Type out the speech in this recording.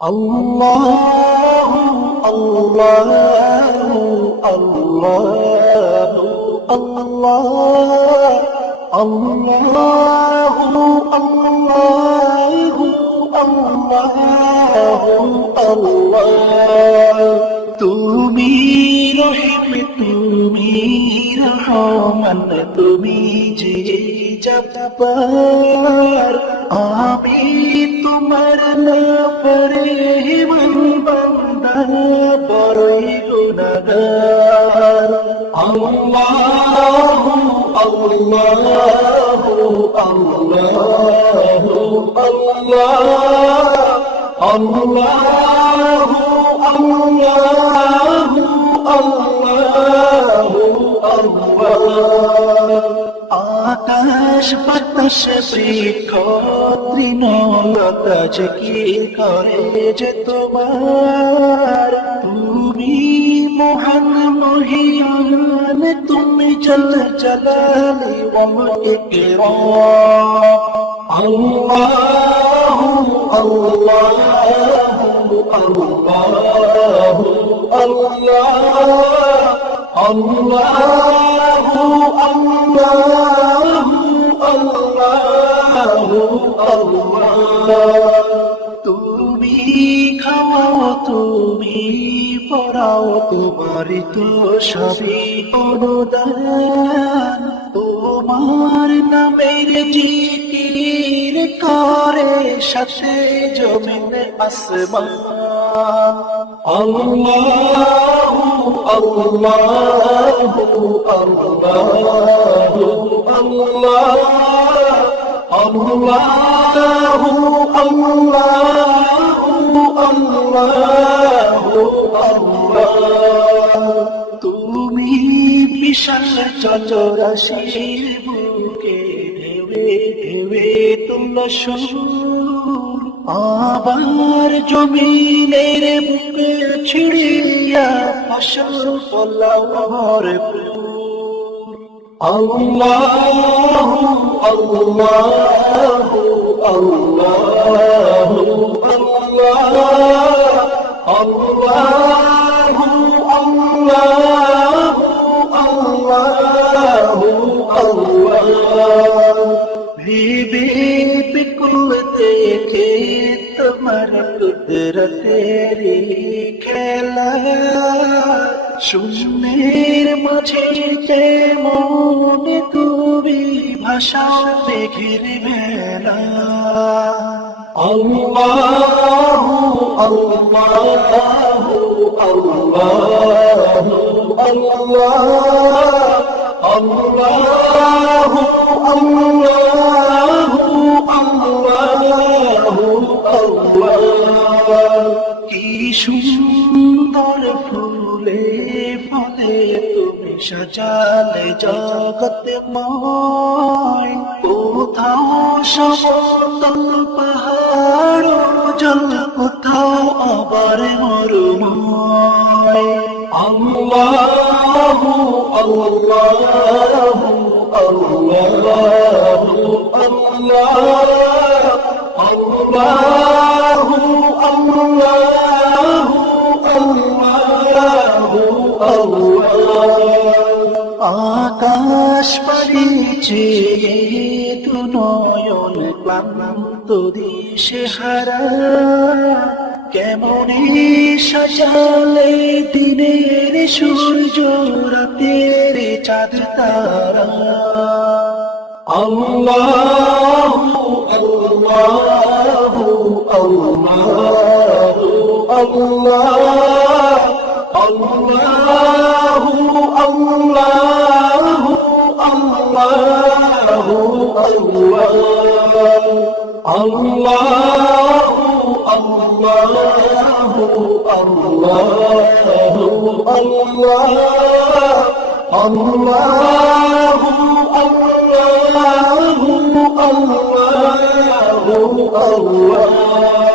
الله الله الله الله الله الله الله তুমি রহিম তুমি রহমান তুমি যে জব্বার আমি তোমার নাফরমান বান্দা বড়ই গুনাহগার আল্লাহু আল্লাহু আল্লাহু আল্লাহু আল্লাহু আল্লাহু আল্লাহু আল্লাহ আকাশ বাতাস বৃক্ষ তৃণলতা যে কি করে যে তোমার তুমি মহান মহিয়ান তুমি জল জালালি ওয়া ইকরাম আল্লাহু আল্লাহু আল্লাহু আল্লাহ আল্লাহু আল্লাহু আল্লাহু আল্লাহ তুমি খাওয়াও তুমি পড়াও তোমারই তো সবই অনুদান তোমার নামের জিকির করে সাথে জমিন আসমান আল্লাহু আল্লাহু আল্লাহু আল্লাহ আল্লাহু আল্লাহু আল্লাহু আল্লাহ তুমি বিশাল চরাশির বুকে ঢেউে ঢেউে তোমরা সুর আবার জমিনের বুকে ছিড়িয়া ফসল ফলাও ভরপুর আল্লাহু আল্লাহু আল্লাহু আল্লাহ আল্লাহু আল্লাহু আল্লাহু আল্লাহ ভিবে বিকুল দেখে তোমার কুদরতের খেলা শূন্যের মাঝে তেমন তুমি ভাষাও মেঘের মেলা আল্লাহু আল্লাহু আল্লাহু আল্লাহ আল্লাহু আল্লাহু আল্লাহু আল্লাহ কি সুন্দর ফুলে ফলে তুমি সাজালে জগৎময় কোথাও সমতল পাহাড় জল কোথাও আবার মরুময় আল্লাহু আল্লাহু আল্লাহু আল্লাহ আল্লাহু আল্লাহু আল্লাহু আল্লাহ আকাশ পাড়ি চেয়ে দু নয়ন ক্লান্ত দিশে হারা কেমনে সাজালে দিনের সূর্য রাতের চাঁদ তারা আল্লাহু আল্লাহু আল্লাহু আল্লাহ আল্লাহু আল্লাহু আল্লাহু আল্লাহ আল্লাহু আল্লাহু আল্লাহু আল্লাহ আল্লাহু আল্লাহু আল্লাহু আল্লাহ